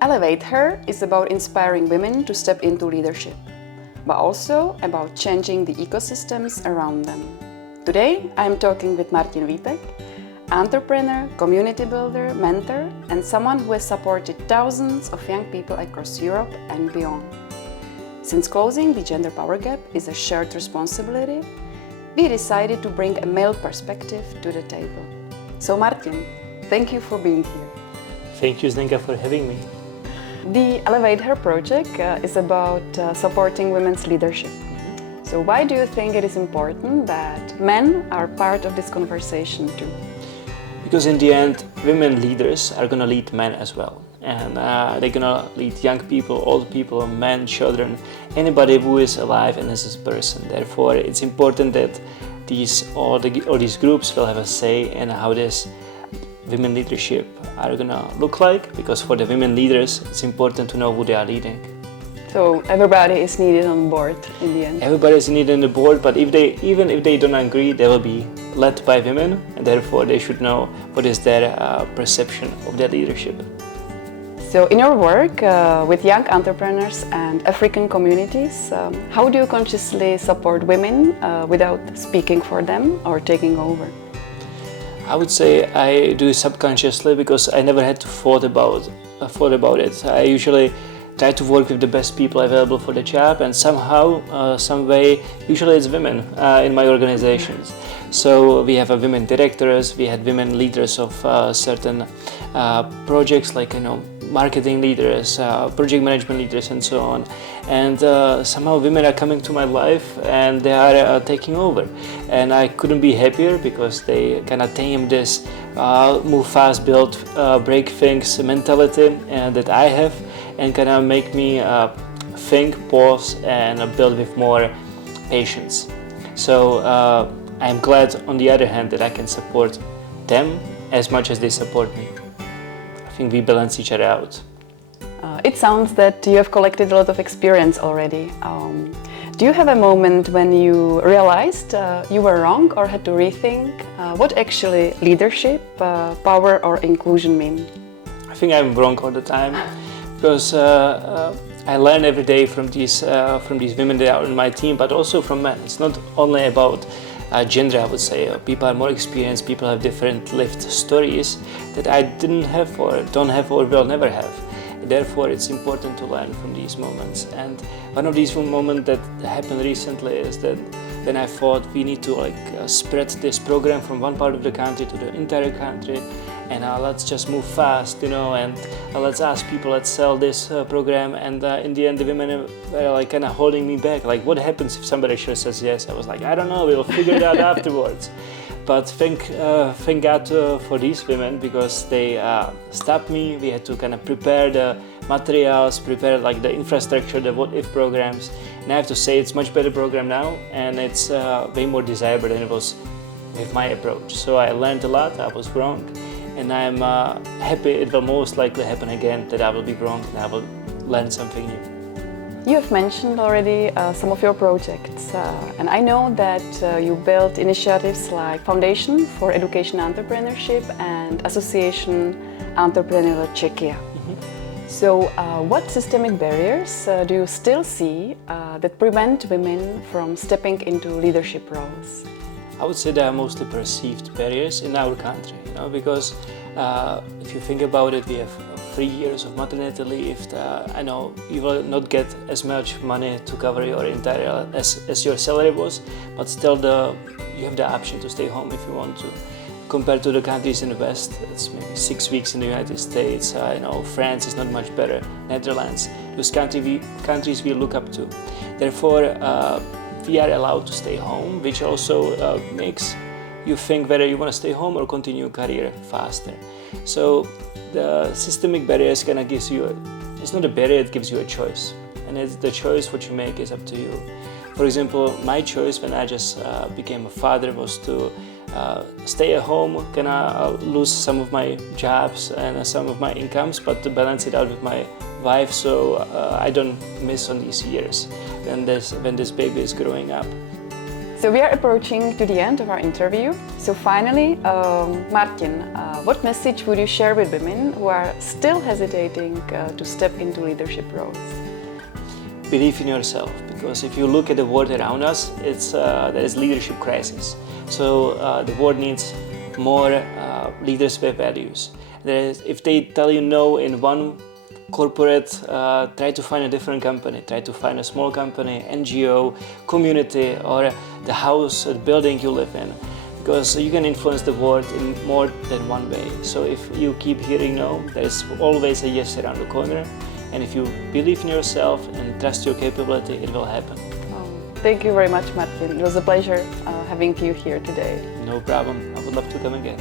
ElevatHER is about inspiring women to step into leadership, but also about changing the ecosystems around them. Today, I am talking with Martin Vítek, entrepreneur, community builder, mentor, and someone who has supported thousands of young people across Europe and beyond. Since closing the gender power gap is a shared responsibility, we decided to bring a male perspective to the table. So Martin, thank you for being here. Thank you, Zdenka, for having me. The ElevatHER project is about supporting women's leadership. So why do you think it is important that men are part of this conversation too? Because in the end, women leaders are going to lead men as well. And they're going to lead young people, old people, men, children, anybody who is alive and is a person. Therefore, it's important that all these groups will have a say in how this women leadership are going to look like, because for the women leaders, it's important to know who they are leading. So everybody is needed on board in the end? Everybody is needed on the board, but even if they don't agree, they will be led by women, and therefore they should know what is their perception of their leadership. So in your work with young entrepreneurs and African communities, how do you consciously support women without speaking for them or taking over? I would say I do it subconsciously, because I never had to thought about it. I usually try to work with the best people available for the job, and somehow, some way, usually it's women in my organizations. So we have women directors, we had women leaders of certain projects, like marketing leaders, project management leaders, and so on. And somehow women are coming to my life and they are taking over. And I couldn't be happier, because they kind of tame this move fast, build, break things mentality that I have, and kind of make me think, pause, and build with more patience. So I'm glad, on the other hand, that I can support them as much as they support me. I think we balance each other out. It sounds that you have collected a lot of experience already. Do you have a moment when you realized you were wrong or had to rethink what actually leadership, power, or inclusion mean? I think I'm wrong all the time, because I learn every day from these women that are on my team, but also from men. It's not only about gender, I would say. People are more experienced, people have different lived stories that I didn't have, or don't have, or will never have. Therefore, it's important to learn from these moments. And one of these moments that happened recently is that when I thought we need to spread this program from one part of the country to the entire country, and let's just move fast, and let's ask people, let's sell this program. And in the end, the women were kind of holding me back. Like, what happens if somebody actually says yes? I was like, I don't know, we'll figure it out afterwards. But thank God for these women, because they stopped me. We had to kind of prepare the materials, prepare the infrastructure, the what-if programs. And I have to say, it's a much better program now, and it's way more desirable than it was with my approach. So I learned a lot, I was wrong, and I'm happy it will most likely happen again, that I will be wrong and I will learn something new. You have mentioned already some of your projects, and I know that you built initiatives like Foundation for Education Entrepreneurship and Association Entrepreneurial Czechia. So what systemic barriers do you still see that prevent women from stepping into leadership roles? I would say there are mostly perceived barriers in our country, because if you think about it, we have 3 years of maternity leave. I know you will not get as much money to cover your entire as your salary was, but still you have the option to stay home if you want to. Compared to the countries in the West, it's maybe 6 weeks in the United States. France is not much better. Netherlands, those countries we look up to. Therefore, we are allowed to stay home, which also makes you think whether you want to stay home or continue your career faster. So the systemic barriers kind of gives you, it's not a barrier, it gives you a choice. And it's the choice what you make is up to you. For example, my choice when I just became a father was to stay at home, kind of lose some of my jobs and some of my incomes, but to balance it out with my wife, so I don't miss on these years when this baby is growing up. So we are approaching to the end of our interview. So finally, Martin, what message would you share with women who are still hesitating to step into leadership roles? Believe in yourself, because if you look at the world around us, there is leadership crisis. So the world needs more leaders with values. If they tell you no in one corporate, try to find a different company, try to find a small company, NGO, community, or the house, the building you live in, because you can influence the world in more than one way. So if you keep hearing no, there is always a yes around the corner, and if you believe in yourself and trust your capability, it will happen. Thank you very much, Martin. It was a pleasure having you here today. No problem. I would love to come again.